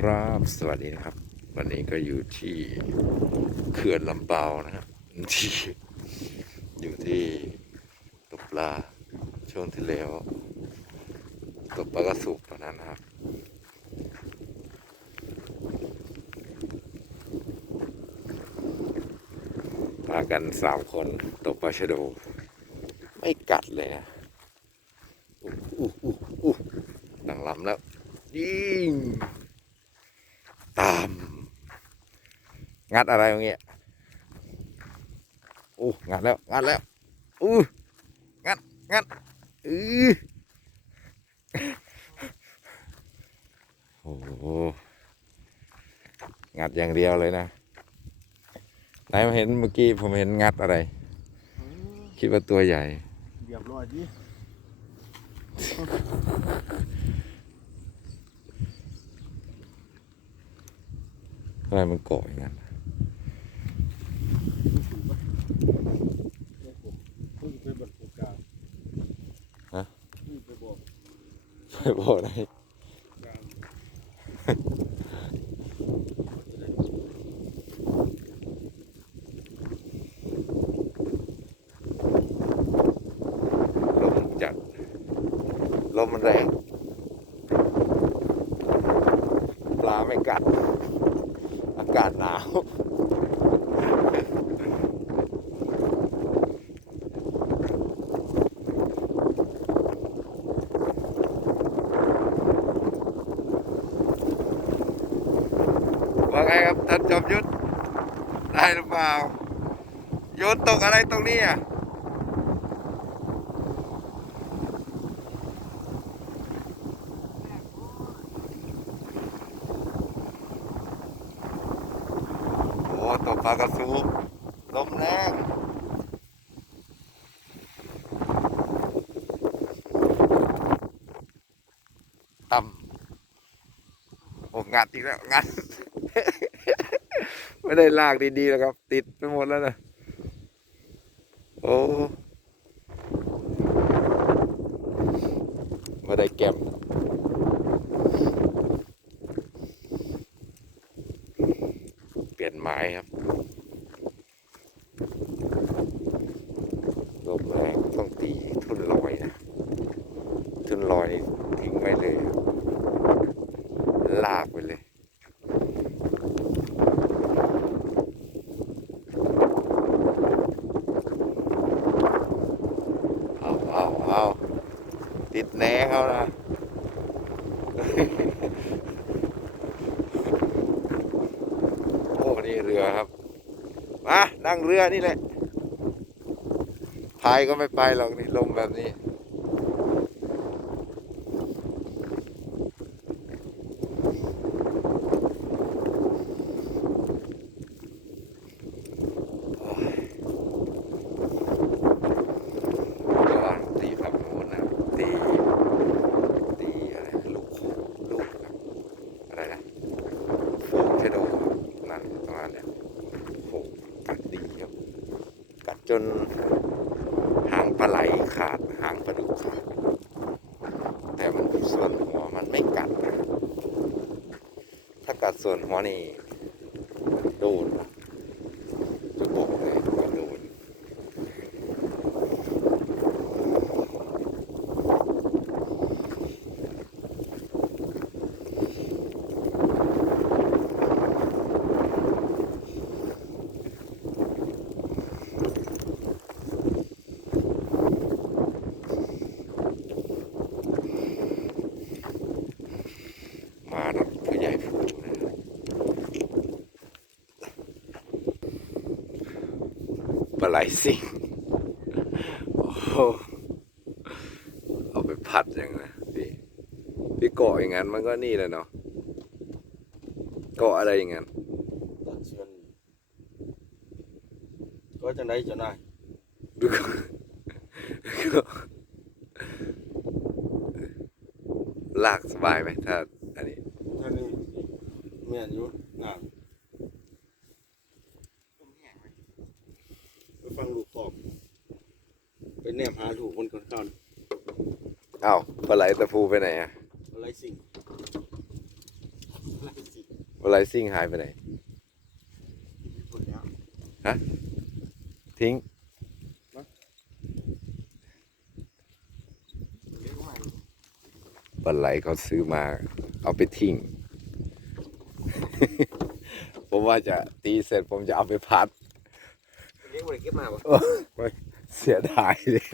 ครับ สวัสดีนะครับ วันนี้ก็อยู่ที่เขื่อนลำเปานะครับที่อยู่ที่ตกปลาช่วงที่แล้วตกปลากระสุกตอนนั้นนะครับ มากันสามคนตกปลาชะโด ไม่กัดเลยนะอู้อู้อู้อู้หนังลำแล้วยิงตาม งัดอะไรตรงเงี้ยอู้งัดแล้วงัดแล้วอู้งัดงัดอือโอ้โหงัดอย่างเดียวเลยนะไหนมาเห็นเมื่อกี้ผมเห็นงัดอะไร คิดว่าตัวใหญ่เรียบร้อยดิทำไมมันเกาะอย่างนั้น เพิ่งไปบันทึกการ ฮะ เพิ่งไปบอก ไป บอกได้ลมจัดลมมันแรง ปลาไม่กัด อากาศหนาว ว่า ไงครับท่านจอมยุทธได้หรือเปล่าโยนตกอะไรตรงนี้อะโอ้ตกปลากระสูลมแรงต่ำโอ้งัดอีกแล้วงัด ไม่ได้ลากดีๆแล้วครับ ติดไปหมดแล้วนะโอ้ไม่ได้แก็มเปลี่ยนไม้ครับลมแรงต้องตีทุนลอยนะ ทุนลอยทิ้งไว้เลย ลากไปเลย เอาเอาเอาติดแหนเขานะ โอ้ นี่เรือครับ มานั่งเรือนี่แหละพายก็ไม่ไปหรอกนี่ลมแบบนี้ ระหว่างตีฝั่งโน้นนะครับตีตีอะไรลูกลูกครับอะไรนะโฟกเชโดนั่นประมาณเนี้ยโฟกกัดดีครับ กัด จนหางปลาไหลขาดหางปลาดุกขาด แต่มันส่วนหัวมันไม่กัดนะถ้ากัดส่วนหัวนี่โดนจะบอกเลยว่าโดน มาแล้วผู้ใหญ่พูดนะ ปลาไหลสิงโอ้โหเอาไปพัดอย่างนะพี่พี่เกาะอย่างนั้นมันก็นี่แหละเนาะเกาะอะไรอย่างนั้นตัดเชือนก็จะได้จะได้ดูก็ก็ลากสบายไหมถ้าอันนี้ท่านี้เมียนอยู่งานไป ฟังลูกขอบไปแนมหาลูกคนก่อนก่อนอ้าวปลาไหลตะพูไปไหนอะอะไรสิ่งอะไรสิ่งปลาไหลซิ่งหายไปไหน หมดแล้วทิ้ง เลี้ยงใหม่ปลาไหลเขาซื้อมา เอาไปทิ้ง ผมว่าจะตีเสร็จผมจะเอาไปพัด เลี้ยงบริเก็บมาบ่เสียดายเลย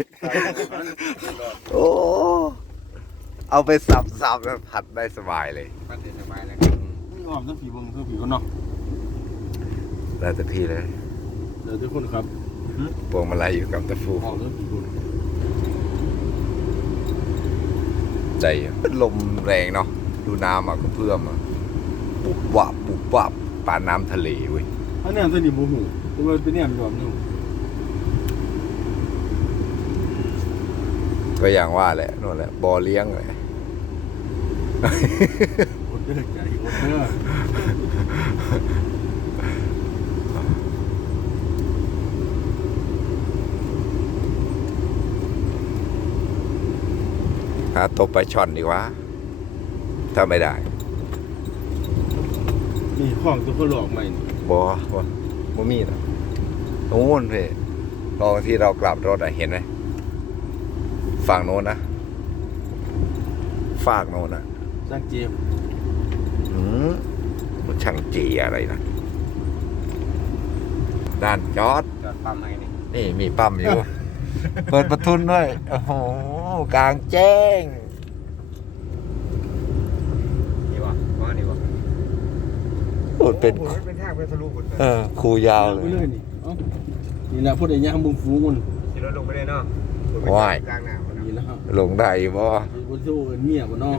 โอ้ เอาไปสับสับแล้วผัดได้สบายเลยปันเด็สบายแล้วนี่ออมทั้งผีบงทั้งผีก็เนาะแล้วแต่พี่เลยเดี๋ยวทุกคนครับพวงมาลัยอยู่กับตะฟูออกทั้งผีบงใจลมแรงเนาะดูน้ำอะก็เพื่อมอะปุบวับปุบวับปลาน้ำทะเลเว้ยอันนี้สนิทบูหูตัวเป็นเนี่ยมันยอมนี่ ก็อย่างว่าแหละนู่นแหละบ่อเลี้ยงเลยอดเด้อใจอดเด้อหาตบไปลาช่อนดีกว่า ถ้าไม่ได้ นี่ของตัวเขาหลอกใหม่นี่บอบ่บ่มีนะโน่นพี่ตอนที่เรากลับรถอะเห็นไหม ฝั่งโน้นนะฝากโน้นนะสร้างเจมอืมมันช่างจีอะไรนะด้านจอดจอดปั๊มไหนนี่นี่มีปั๊มอยู่ เปิดประทุนด้วย โอ้โห กลางแจ้ง นี่วะว่านี่วะโอ้เป็นเป็นทางไปทะลุหมดเออคูยาวเลไปยเลยนี่เอ้านี่นะพูดไอ้ย่างบุ้งฟูมันขี่รถลงไปเลยเนาะว้ายกลางหนา วนะนี่แล้วฮะลงได้บ่บนสู้เมียบ่เนาะ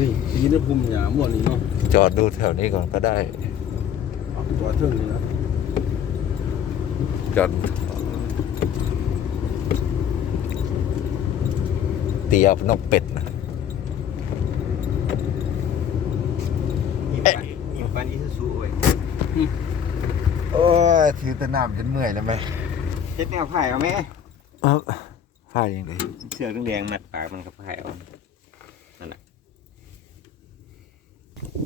นี่สีได้ภูมิหยาหมดนี่เนาะจอดดูแถวนี้ก่อนก็ได้ตัวเทิงนี่นะจอดเตียบนกเป็ดนะหิมปันหิมปันอีซูซูเว้ยโอ้ยถือแตะน้ำจนเมื่อยแล้วไหมเจ็ดแนวไผ่เอาไหม เออผ้ายังไงเชือกแดงๆมัดปากมันกับไผ่เอา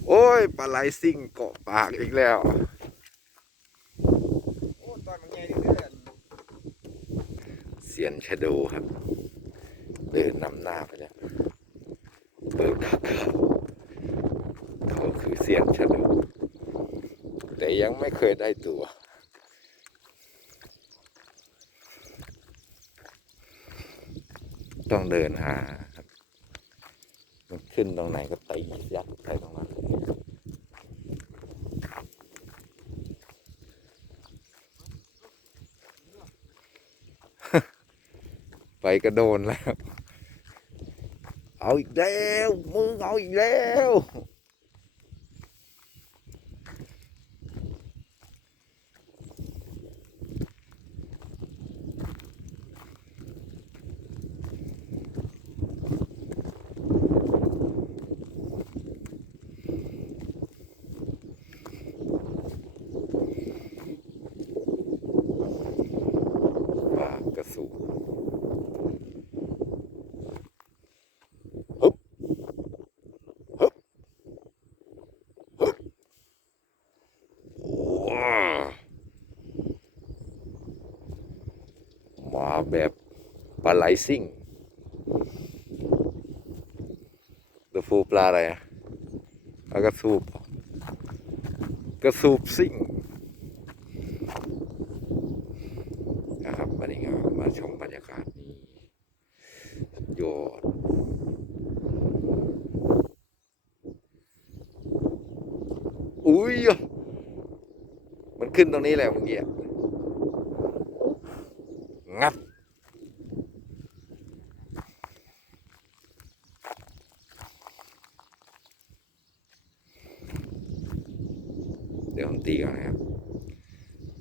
โอ้ยปลาไหลซิ่งเกาะปากอีกแล้วโอ้ตอนมันใหญ่เกินเสียนชะโดครับ เดินนำหน้าไปแล้วเปิดขาเขาเขาคือเสียนชะโดแต่ยังไม่เคยได้ตัว ต้องเดินหาครับ มันขึ้นตรงไหนก็ตียัดไปตรงนั้นเลยไปกระโดนแล้ว เอาอีกแล้ว มึงเอาอีกแล้วปากกระสูฮึบฮึบฮึบว้ามา แบบปลาไหลซิ่งตัวฟูปลาอะไรอะเอากระสูบกระสูบซิ่งนะครับวันนี้ก็มาชมบรรยากาศนี้ยอดอุ้ยมันขึ้นตรงนี้แหละเมื่อกี้อะงับเดี๋ยวผมตีก่อนนะครับ